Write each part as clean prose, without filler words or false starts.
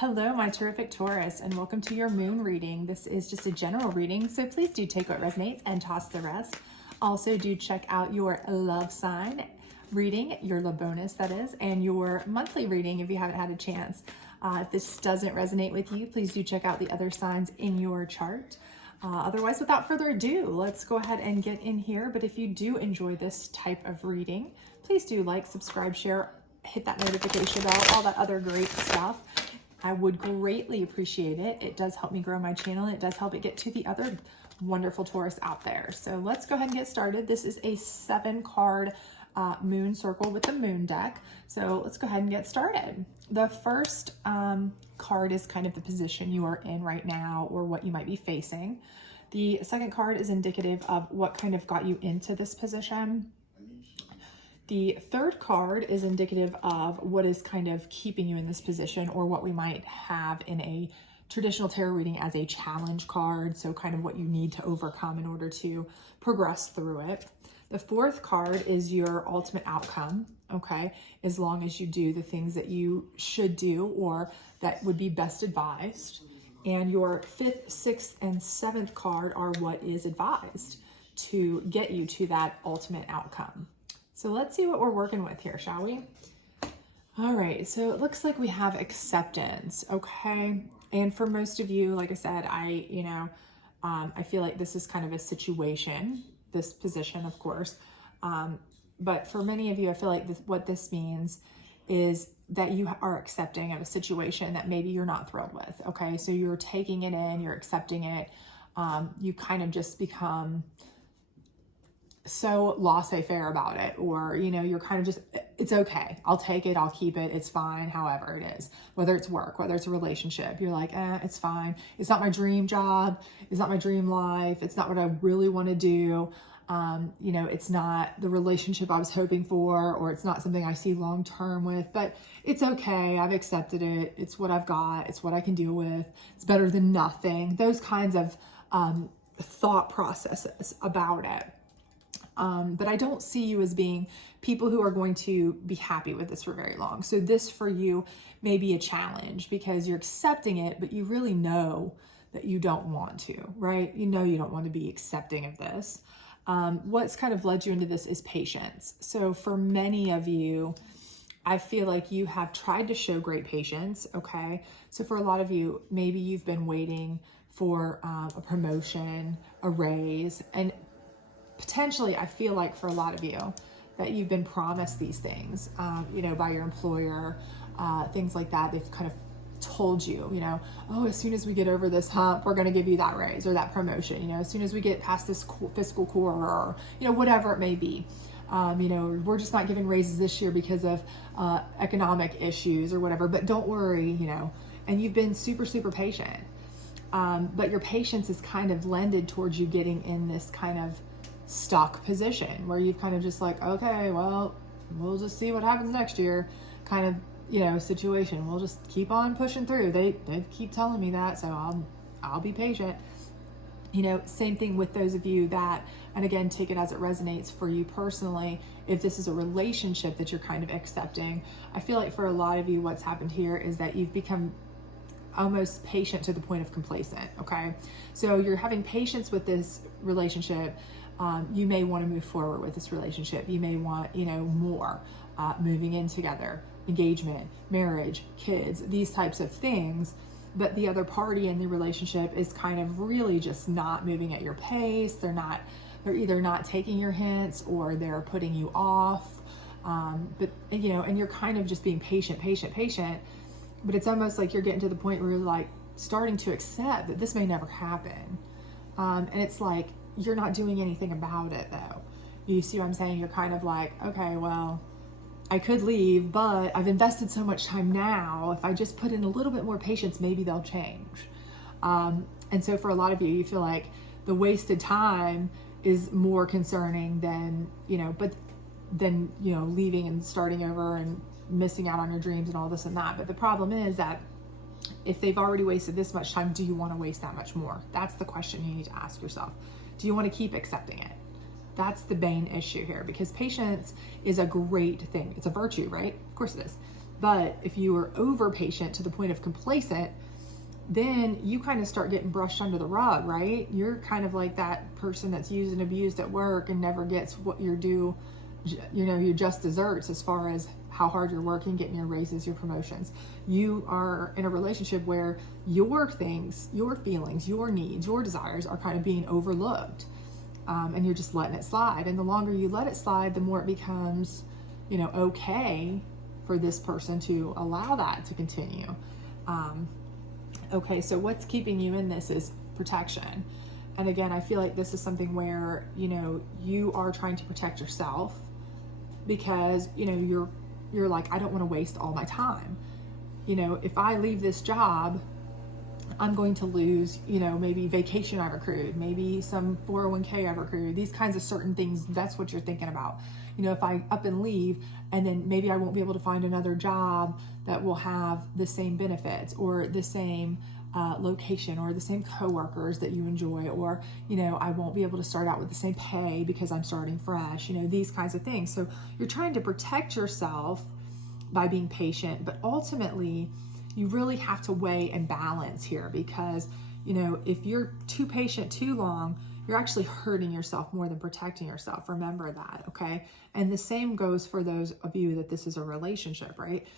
Hello, my terrific Taurus, and welcome to your moon reading. This is just a general reading, so please do take what resonates and toss the rest. Also, do check out your love sign reading, your love bonus, that is, and your monthly reading if you haven't had a chance. If this doesn't resonate with you, please do check out the other signs in your chart. Otherwise, without further ado, let's go ahead and get in here. But if you do enjoy this type of reading, please do like, subscribe, share, hit that notification bell, all that other great stuff. I would greatly appreciate it. It does help me grow my channel. And it does help it get to the other wonderful Taurus out there. So let's go ahead and get started. This is a 7-card moon circle with the moon deck. So let's go ahead and get started. The first card is kind of the position you are in right now or what you might be facing. The second card is indicative of what kind of got you into this position. The third card is indicative of what is kind of keeping you in this position or what we might have in a traditional tarot reading as a challenge card. So kind of what you need to overcome in order to progress through it. The fourth card is your ultimate outcome, okay? As long as you do the things that you should do or that would be best advised. And your fifth, sixth, and seventh card are what is advised to get you to that ultimate outcome. So let's see what we're working with here, shall we? All right, so it looks like we have acceptance, okay? And for most of you, like I said, I feel like this is kind of a situation, this position, of course. But for many of you, I feel like what this means is that you are accepting of a situation that maybe you're not thrilled with, okay? So you're taking it in, you're accepting it. You kind of just become so laissez-faire about it, or you're kind of just, it's okay, I'll take it, I'll keep it, it's fine, however it is, whether it's work, whether it's a relationship, you're like, it's fine, it's not my dream job, it's not my dream life, it's not what I really want to do, it's not the relationship I was hoping for, or it's not something I see long term with, but it's okay, I've accepted it, it's what I've got, it's what I can deal with, it's better than nothing. Those kinds of thought processes about it. But I don't see you as being people who are going to be happy with this for very long. So this for you may be a challenge because you're accepting it, but you really know that you don't want to, right? You know you don't want to be accepting of this. What's kind of led you into this is patience. So for many of you, I feel like you have tried to show great patience, okay? So for a lot of you, maybe you've been waiting for a promotion, a raise, and potentially, I feel like for a lot of you that you've been promised these things, by your employer, things like that. They've kind of told you, oh, as soon as we get over this hump, we're going to give you that raise or that promotion, as soon as we get past this fiscal quarter or, whatever it may be. We're just not giving raises this year because of economic issues or whatever, but don't worry, and you've been super, super patient. But your patience is kind of lended towards you getting in this kind of stuck position where you've kind of just like, okay, well, we'll just see what happens next year kind of, situation. We'll just keep on pushing through. They keep telling me that, so I'll be patient. Same thing with those of you that, and again, take it as it resonates for you personally. If this is a relationship that you're kind of accepting, I feel like for a lot of you, what's happened here is that you've become almost patient to the point of complacent, okay? So you're having patience with this relationship. You may want to move forward with this relationship. You may want, more, moving in together, engagement, marriage, kids, these types of things. But the other party in the relationship is kind of really just not moving at your pace. They're either not taking your hints or they're putting you off. And you're kind of just being patient. But it's almost like you're getting to the point where you're like starting to accept that this may never happen. And it's like, you're not doing anything about it though. You see what I'm saying? You're kind of like, okay, well, I could leave, but I've invested so much time now. If I just put in a little bit more patience, maybe they'll change. And so for a lot of you, you feel like the wasted time is more concerning than, leaving and starting over and missing out on your dreams and all this and that. But the problem is that if they've already wasted this much time, do you want to waste that much more? That's the question you need to ask yourself. Do you want to keep accepting it? That's the main issue here, because patience is a great thing. It's a virtue, right? Of course it is. But if you are over patient to the point of complacent, then you kind of start getting brushed under the rug, right? You're kind of like that person that's used and abused at work and never gets what you're due, your just desserts as far as how hard you're working, getting your raises, your promotions. You are in a relationship where your things, your feelings, your needs, your desires are kind of being overlooked, and you're just letting it slide. And the longer you let it slide, the more it becomes, okay for this person to allow that to continue. Okay, so what's keeping you in this is protection. And again, I feel like this is something where, you are trying to protect yourself because, you're like, I don't want to waste all my time. If I leave this job, I'm going to lose, maybe vacation I've accrued, maybe some 401k I've accrued, these kinds of certain things. That's what you're thinking about. If I up and leave, and then maybe I won't be able to find another job that will have the same benefits or the same location or the same coworkers that you enjoy, or, I won't be able to start out with the same pay because I'm starting fresh, these kinds of things. So you're trying to protect yourself by being patient, but ultimately you really have to weigh and balance here, because, if you're too patient too long, you're actually hurting yourself more than protecting yourself. Remember that, okay? And the same goes for those of you that this is a relationship, right?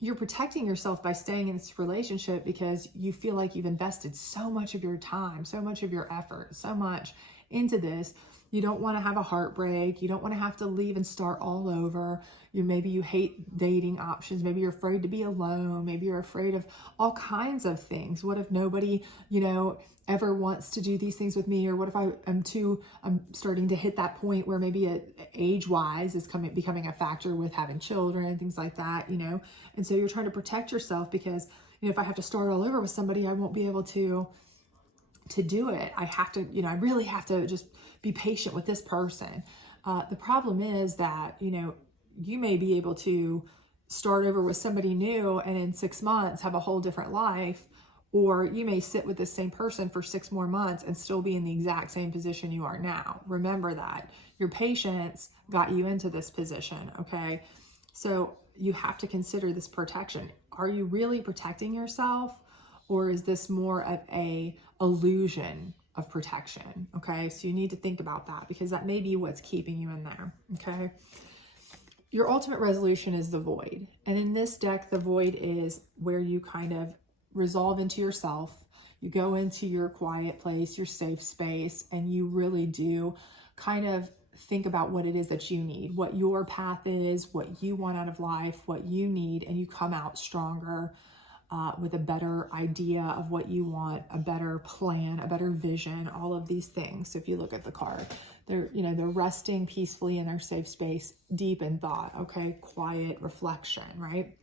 You're protecting yourself by staying in this relationship because you feel like you've invested so much of your time, so much of your effort, so much into this. You don't want to have a heartbreak. You don't want to have to leave and start all over. Maybe you hate dating options. Maybe you're afraid to be alone. Maybe you're afraid of all kinds of things. What if nobody, ever wants to do these things with me? Or what if I'm starting to hit that point where maybe age-wise is becoming a factor with having children, things like that, And so you're trying to protect yourself because, if I have to start all over with somebody, I won't be able to do it. I have to, I really have to just be patient with this person. The problem is that, you may be able to start over with somebody new and in 6 months have a whole different life, or you may sit with the same person for 6 more months and still be in the exact same position you are now. Remember that. Your patience got you into this position, okay? So you have to consider this protection. Are you really protecting yourself? Or is this more of a illusion of protection? Okay, so you need to think about that, because that may be what's keeping you in there. Okay, your ultimate resolution is the void. And in this deck, the void is where you kind of resolve into yourself. You go into your quiet place, your safe space, and you really do kind of think about what it is that you need, what your path is, what you want out of life, what you need, and you come out stronger, with a better idea of what you want, a better plan, a better vision, all of these things. So if you look at the card, they're resting peacefully in their safe space, deep in thought, okay? Quiet reflection, right?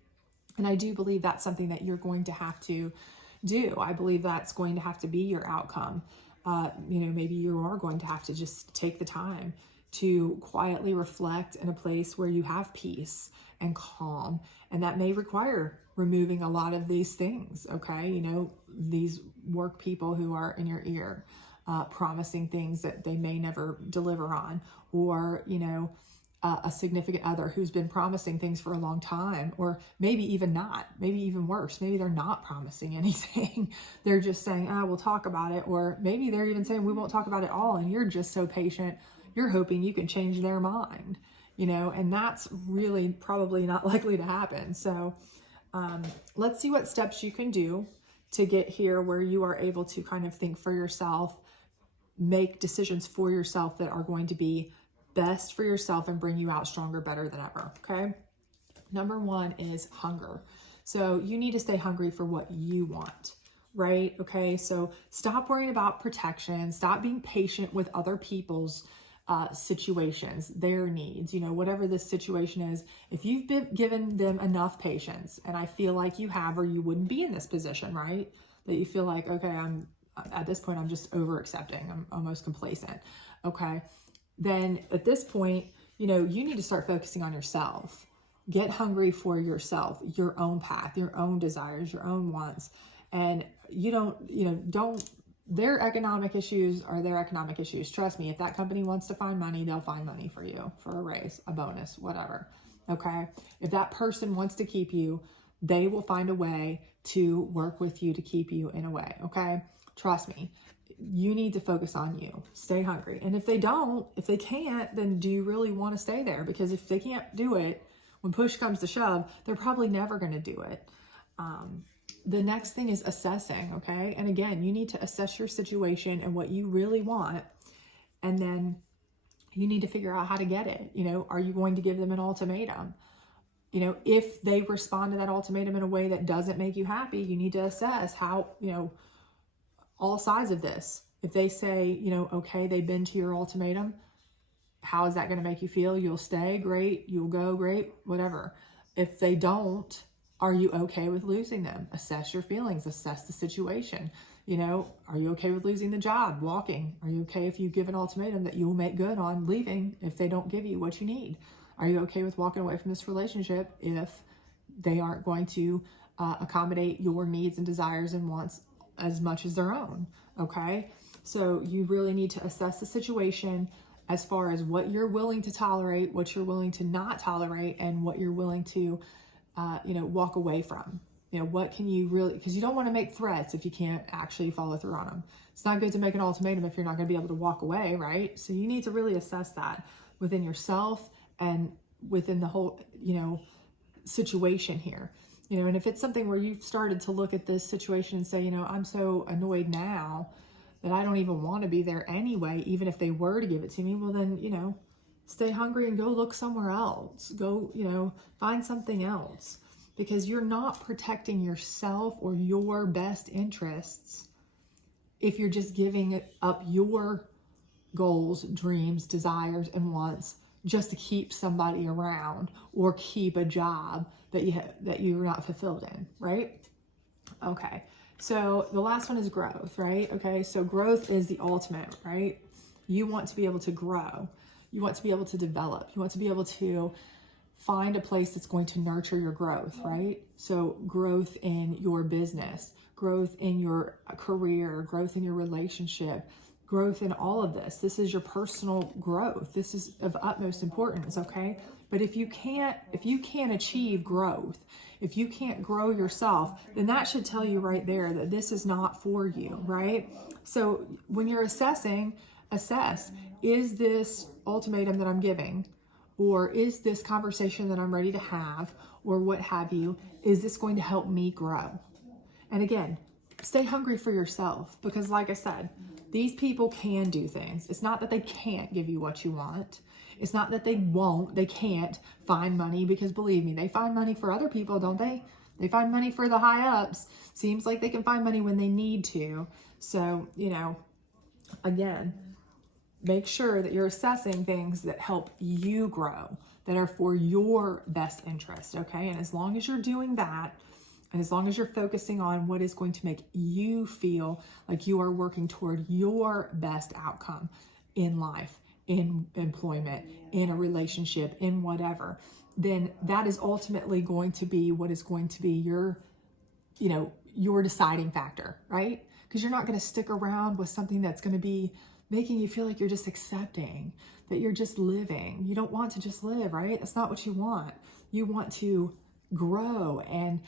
And I do believe that's something that you're going to have to do. I believe that's going to have to be your outcome. Maybe you are going to have to just take the time to quietly reflect in a place where you have peace and calm. And that may require removing a lot of these things, okay? These work people who are in your ear, promising things that they may never deliver on, or, a significant other who's been promising things for a long time, or maybe even not, maybe even worse. Maybe they're not promising anything. They're just saying, we'll talk about it. Or maybe they're even saying, we won't talk about it all. And you're just so patient. You're hoping you can change their mind, and that's really probably not likely to happen. So let's see what steps you can do to get here where you are able to kind of think for yourself, make decisions for yourself that are going to be best for yourself and bring you out stronger, better than ever, okay? Number 1 is hunger. So you need to stay hungry for what you want, right? Okay, so stop worrying about protection. Stop being patient with other people's situations, their needs, whatever this situation is. If you've been given them enough patience, and I feel like you have, or you wouldn't be in this position, right? That you feel like, okay, at this point, I'm just over accepting. I'm almost complacent. Okay. Then at this point, you need to start focusing on yourself. Get hungry for yourself, your own path, your own desires, your own wants. And their economic issues are their economic issues. Trust me, if that company wants to find money, they'll find money for you, for a raise, a bonus, whatever. okay? If that person wants to keep you, they will find a way to work with you to keep you in a way, okay? Trust me. You need to focus on you. Stay hungry. And if they don't, if they can't, then do you really want to stay there? Because if they can't do it, when push comes to shove, they're probably never going to do it. The next thing is assessing, okay? And again, you need to assess your situation and what you really want. And then you need to figure out how to get it. You know, are you going to give them an ultimatum? You know, if they respond to that ultimatum in a way that doesn't make you happy, you need to assess how, you know, all sides of this. If they say, you know, okay, they bend to your ultimatum, how is that going to make you feel? You'll stay, great. You'll go, great, whatever. If they don't, are you okay with losing them? Assess your feelings, assess the situation. You know, are you okay with losing the job, walking? Are you okay if you give an ultimatum that you will make good on leaving if they don't give you what you need? Are you okay with walking away from this relationship if they aren't going to accommodate your needs and desires and wants as much as their own? Okay, so you really need to assess the situation as far as what you're willing to tolerate, what you're willing to not tolerate, and what you're willing to, you know, walk away from. You know, what can you really, because you don't want to make threats if you can't actually follow through on them. It's not good to make an ultimatum if you're not going to be able to walk away, right? So you need to really assess that within yourself and within the whole, you know, situation here. You know, and if it's something where you've started to look at this situation and say, you know, I'm so annoyed now that I don't even want to be there anyway, even if they were to give it to me, well then, you know, stay hungry and go look somewhere else. Go, you know, find something else, because you're not protecting yourself or your best interests if you're just giving up your goals, dreams, desires, and wants just to keep somebody around or keep a job that you're not fulfilled in, right? Okay, so the last one is growth, right? Okay, so growth is the ultimate, right? You want to be able to grow. You want to be able to develop. You want to be able to find a place that's going to nurture your growth, right? So growth in your business, growth in your career, growth in your relationship, growth in all of this. This is your personal growth. This is of utmost importance, okay? But if you can't achieve growth, if you can't grow yourself, then that should tell you right there that this is not for you, right? So when you're assessing, assess, is this ultimatum that I'm giving, or is this conversation that I'm ready to have, or what have you, is this going to help me grow? And again, stay hungry for yourself, because like I said, these people can do things. It's not that they can't give you what you want. It's not that they can't find money, because believe me, they find money for other people, don't they? They find money for the high ups. Seems like they can find money when they need to. So, you know, again, make sure that you're assessing things that help you grow, that are for your best interest, okay? And as long as you're doing that, and as long as you're focusing on what is going to make you feel like you are working toward your best outcome in life, in employment, in a relationship, in whatever, then that is ultimately going to be what is going to be your, you know, your deciding factor, right? Because you're not going to stick around with something that's going to be making you feel like you're just accepting, that you're just living. You don't want to just live, right? That's not what you want. You want to grow and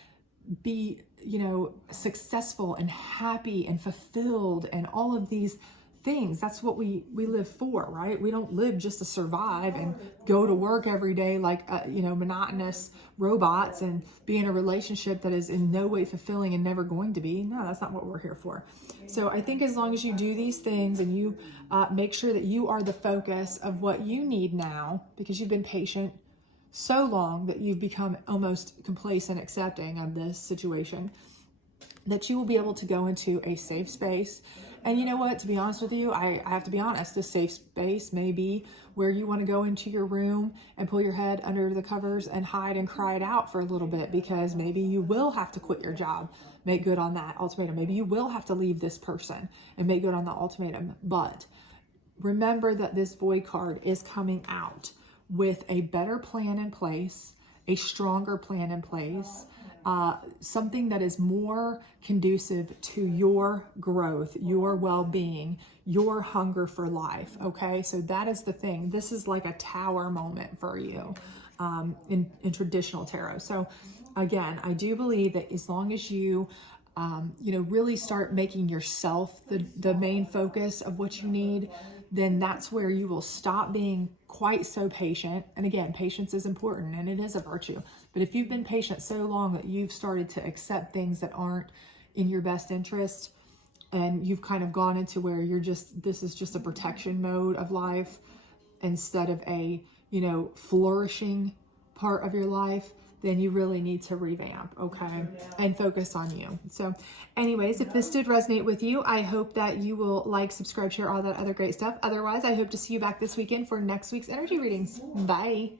be, you know, successful and happy and fulfilled and all of these things. That's what we live for, right? We don't live just to survive and go to work every day like, you know, monotonous robots and be in a relationship that is in no way fulfilling and never going to be. No, that's not what we're here for. So I think as long as you do these things and you make sure that you are the focus of what you need now, because you've been patient so long that you've become almost complacent accepting of this situation, that you will be able to go into a safe space. And you know what, to be honest with you, I have to be honest, this safe space may be where you want to go into your room and pull your head under the covers and hide and cry it out for a little bit, because maybe you will have to quit your job, make good on that ultimatum. Maybe you will have to leave this person and make good on the ultimatum. But remember that this void card is coming out with a better plan in place, a stronger plan in place, something that is more conducive to your growth, your well-being, your hunger for life, okay? So that is the thing. This is like a tower moment for you. in traditional tarot. So again, I do believe that as long as you, really start making yourself the main focus of what you need, then that's where you will stop being quite so patient. And again, patience is important and it is a virtue. But if you've been patient so long that you've started to accept things that aren't in your best interest, and you've kind of gone into where this is just a protection mode of life instead of a, flourishing part of your life, then you really need to revamp, okay? And focus on you. So anyways, if this did resonate with you, I hope that you will like, subscribe, share, all that other great stuff. Otherwise, I hope to see you back this weekend for next week's energy readings. Bye.